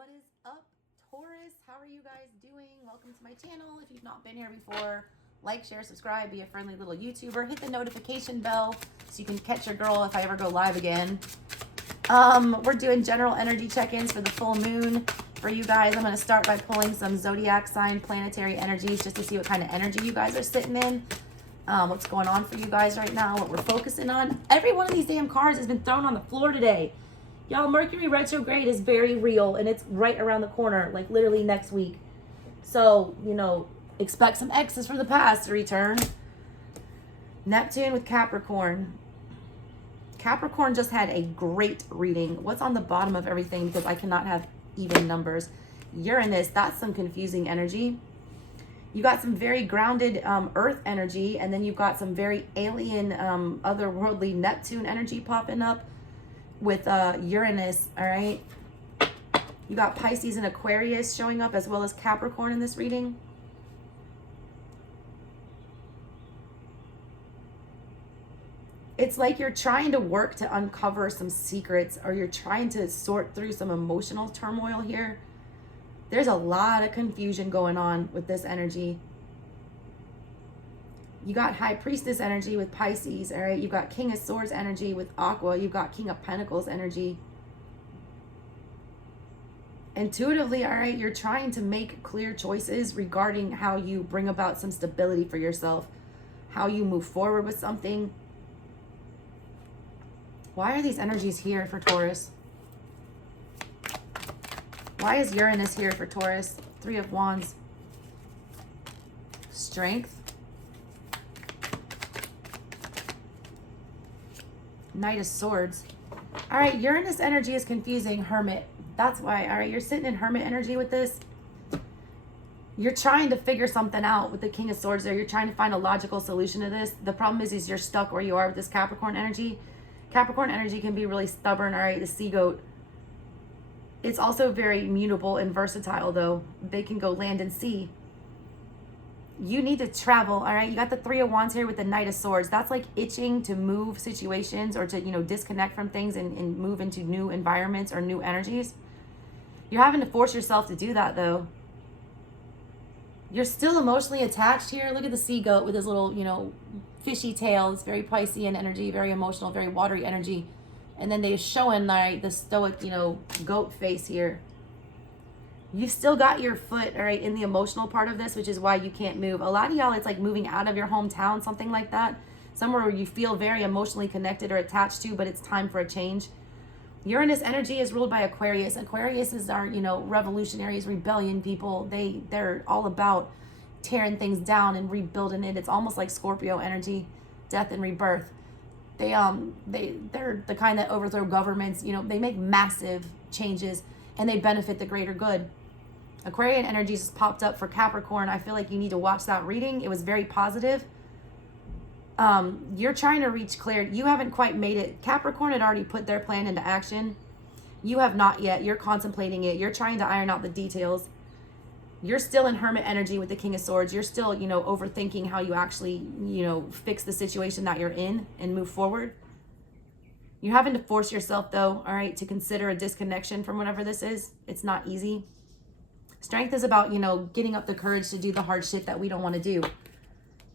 What is up, Taurus? How are you guys doing? Welcome to my channel. If you've not been here before, like, share, subscribe, be a friendly little YouTuber. Hit the notification bell so you can catch your girl if I ever go live again. We're doing general energy check-ins for the full moon for you guys. I'm going to start by pulling some zodiac sign planetary energies just to see what kind of energy you guys are sitting in. What's going on for you guys right now, what we're focusing on. Every one of these damn cards has been thrown on the floor today. Y'all, Mercury retrograde is very real, and it's right around the corner, like literally next week. So, you know, expect some exes from the past to return. Neptune with Capricorn. Capricorn just had a great reading. What's on the bottom of everything? Because I cannot have even numbers. Uranus, that's some confusing energy. You got some very grounded earth energy, and then you've got some very alien, otherworldly Neptune energy popping up with Uranus, all right? You got Pisces and Aquarius showing up as well as Capricorn in this reading. It's like you're trying to work to uncover some secrets, or you're trying to sort through some emotional turmoil here. There's a lot of confusion going on with this energy. You got High Priestess energy with Pisces, all right? You've got King of Swords energy with Aqua. You've got King of Pentacles energy. Intuitively, all right, you're trying to make clear choices regarding how you bring about some stability for yourself, how you move forward with something. Why are these energies here for Taurus? Why is Uranus here for Taurus? Three of Wands. Strength. Knight of Swords. All right, Uranus energy is confusing. Hermit. That's why. All right, you're sitting in Hermit energy with this. You're trying to figure something out with the King of Swords there. You're trying to find a logical solution to this. The problem is you're stuck where you are with this Capricorn energy. Capricorn energy can be really stubborn. All right, the sea goat. It's also very mutable and versatile, though. They can go land and sea. You need to travel, all right? You got the Three of Wands here with the Knight of Swords. That's like itching to move situations or to, you know, disconnect from things and move into new environments or new energies. You're having to force yourself to do that, though. You're still emotionally attached here. Look at the sea goat with his little, you know, fishy tail. It's very Piscean energy, very emotional, very watery energy. And then they're showing, like, the stoic, you know, goat face here. You've still got your foot, all right, in the emotional part of this, which is why you can't move. A lot of y'all, it's like moving out of your hometown, something like that. Somewhere where you feel very emotionally connected or attached to, but it's time for a change. Uranus energy is ruled by Aquarius. Aquarius is our, you know, revolutionaries, rebellion people. They're all about tearing things down and rebuilding it. It's almost like Scorpio energy, death and rebirth. They're the kind that overthrow governments. You know, they make massive changes and they benefit the greater good. Aquarian energy just popped up for Capricorn. I feel like you need to watch that reading. It was very positive. You're trying to reach clarity. You haven't quite made it. Capricorn had already put their plan into action. You have not yet. You're contemplating it. You're trying to iron out the details. You're still in Hermit energy with the King of Swords. You're still, you know, overthinking how you actually, you know, fix the situation that you're in and move forward. You're having to force yourself, though, all right, to consider a disconnection from whatever this is. It's not easy. Strength is about, you know, getting up the courage to do the hard shit that we don't want to do.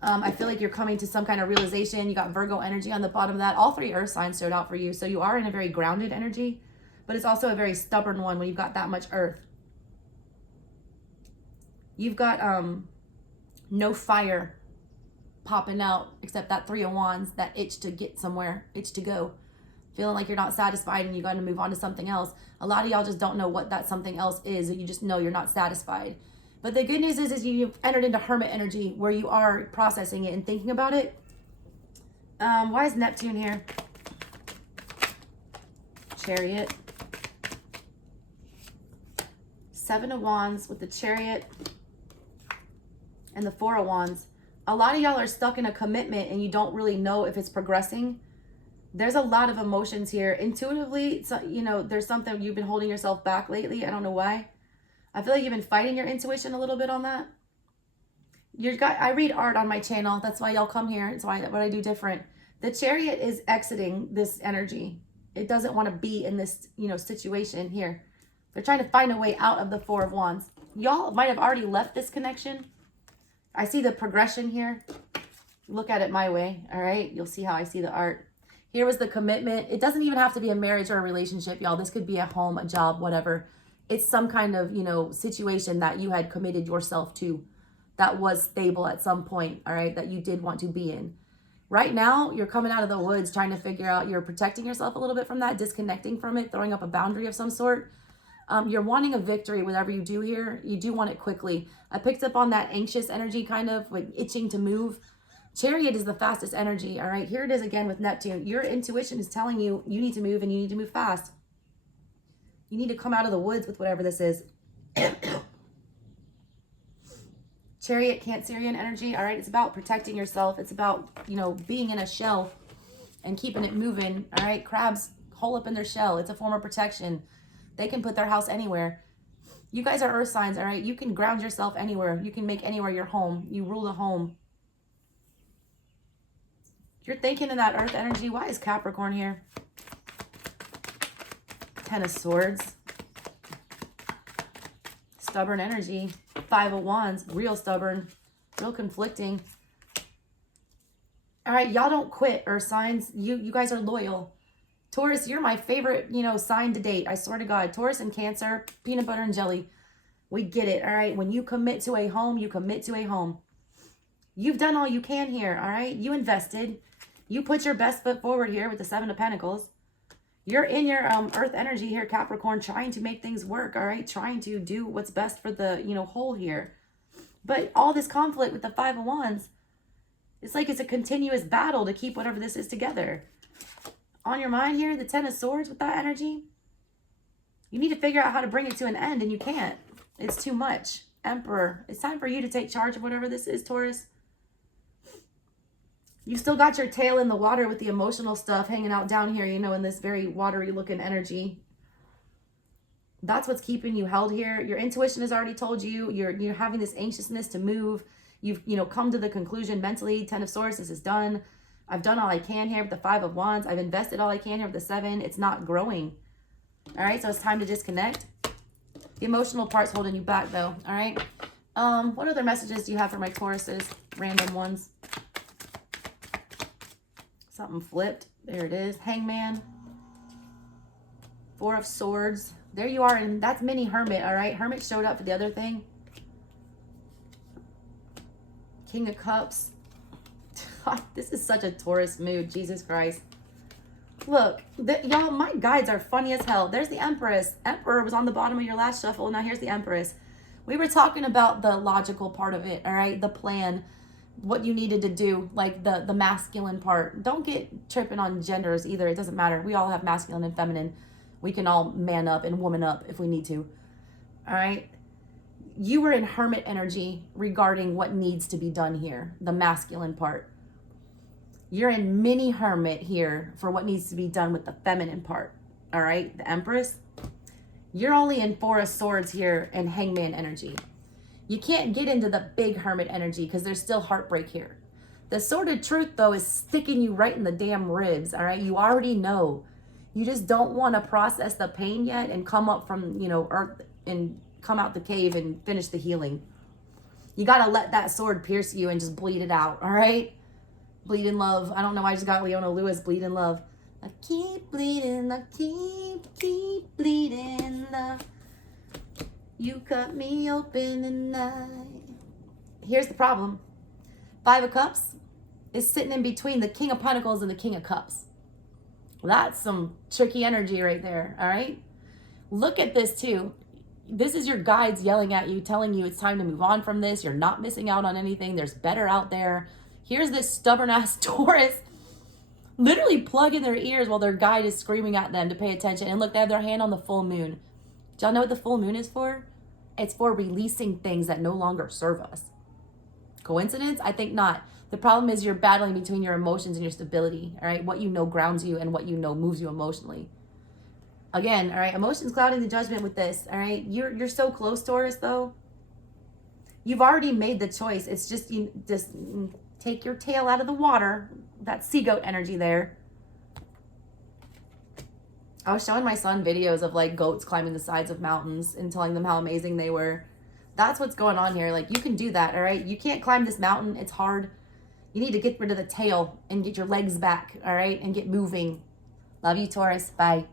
I feel like you're coming to some kind of realization. You got Virgo energy on the bottom of that. All three earth signs showed out for you. So you are in a very grounded energy, but it's also a very stubborn one when you've got that much earth. You've got no fire popping out except that Three of Wands, that itch to get somewhere, itch to go. Feeling like you're not satisfied and you got to move on to something else. A lot of y'all just don't know what that something else is. You just know you're not satisfied. But the good news is you've entered into Hermit energy where you are processing it and thinking about it. Why is Neptune here? Chariot. Seven of Wands with the Chariot and the Four of Wands. A lot of y'all are stuck in a commitment and you don't really know if it's progressing. There's a lot of emotions here. Intuitively, so, you know, there's something you've been holding yourself back lately. I don't know why. I feel like you've been fighting your intuition a little bit on that. I read art on my channel. That's why y'all come here. It's why what I do different. The Chariot is exiting this energy. It doesn't want to be in this, you know, situation here. They're trying to find a way out of the Four of Wands. Y'all might have already left this connection. I see the progression here. Look at it my way, all right? You'll see how I see the art. Here was the commitment. It doesn't even have to be a marriage or a relationship, y'all. This could be a home, a job, whatever. It's some kind of, you know, situation that you had committed yourself to that was stable at some point, all right, that you did want to be in. Right now, you're coming out of the woods trying to figure out, you're protecting yourself a little bit from that, disconnecting from it, throwing up a boundary of some sort. You're wanting a victory, whatever you do here. You do want it quickly. I picked up on that anxious energy, kind of like itching to move. Chariot is the fastest energy, all right? Here it is again with Neptune. Your intuition is telling you you need to move and you need to move fast. You need to come out of the woods with whatever this is. Chariot, Cancerian energy, all right? It's about protecting yourself. It's about, you know, being in a shell and keeping it moving, all right? Crabs hole up in their shell. It's a form of protection. They can put their house anywhere. You guys are earth signs, all right? You can ground yourself anywhere. You can make anywhere your home. You rule the home. You're thinking in that earth energy. Why is Capricorn here? Ten of Swords. Stubborn energy. Five of Wands. Real stubborn. Real conflicting. All right, y'all don't quit, earth signs. You guys are loyal. Taurus, you're my favorite, you know, sign to date. I swear to God. Taurus and Cancer, peanut butter and jelly. We get it, all right? When you commit to a home, you commit to a home. You've done all you can here, all right? You invested. You put your best foot forward here with the Seven of Pentacles. You're in your earth energy here, Capricorn, trying to make things work, all right? Trying to do what's best for the, you know, whole here. But all this conflict with the Five of Wands, it's like it's a continuous battle to keep whatever this is together. On your mind here, the Ten of Swords with that energy, you need to figure out how to bring it to an end, and you can't. It's too much. Emperor, it's time for you to take charge of whatever this is, Taurus. You still got your tail in the water with the emotional stuff hanging out down here, you know, in this very watery looking energy. That's what's keeping you held here. Your intuition has already told you. You're having this anxiousness to move. You've, you know, come to the conclusion mentally, Ten of Swords, this is done. I've done all I can here with the Five of Wands. I've invested all I can here with the Seven. It's not growing. All right, so it's time to disconnect. The emotional part's holding you back, though. All right. What other messages do you have for my Tauruses? Random ones. Something flipped. There it is. Hangman. Four of Swords. There you are, and that's Mini Hermit, all right? Hermit showed up for the other thing. King of Cups. This is such a Taurus mood, Jesus Christ. Look, y'all, my guides are funny as hell. There's the Empress. Emperor was on the bottom of your last shuffle. Now here's the Empress. We were talking about the logical part of it, all right? The plan, what you needed to do, like the masculine part. Don't get tripping on genders either. It doesn't matter. We all have masculine and feminine. We can all man up and woman up if we need to, all right? You were in Hermit energy regarding what needs to be done here, the masculine part. You're in Mini Hermit here for what needs to be done with the feminine part, all right? The Empress. You're only in Four of Swords here and Hangman energy. You can't get into the big Hermit energy because there's still heartbreak here. The Sword of Truth, though, is sticking you right in the damn ribs, all right? You already know. You just don't want to process the pain yet and come up from, you know, earth and come out the cave and finish the healing. You got to let that sword pierce you and just bleed it out, all right? Bleed in love. I don't know. I just got Leona Lewis, bleed in love. I keep bleeding. I keep bleeding love. You cut me open and Here's the problem. Five of Cups is sitting in between the King of Pentacles and the King of Cups. That's some tricky energy right there, all right? Look at this too. This is your guides yelling at you, telling you it's time to move on from this. You're not missing out on anything. There's better out there. Here's this stubborn-ass Taurus literally plugging their ears while their guide is screaming at them to pay attention. And look, they have their hand on the full moon. Do y'all know what the full moon is for? It's for releasing things that no longer serve us. Coincidence? I think not. The problem is you're battling between your emotions and your stability, all right? What you know grounds you and what you know moves you emotionally. Again, all right, emotions clouding the judgment with this, all right? You're so close, Taurus, though. You've already made the choice. It's just, you just take your tail out of the water, that sea goat energy there. I was showing my son videos of like goats climbing the sides of mountains and telling them how amazing they were. That's what's going on here. Like, you can do that, all right? You can't climb this mountain. It's hard. You need to get rid of the tail and get your legs back, all right? And get moving. Love you, Taurus. Bye.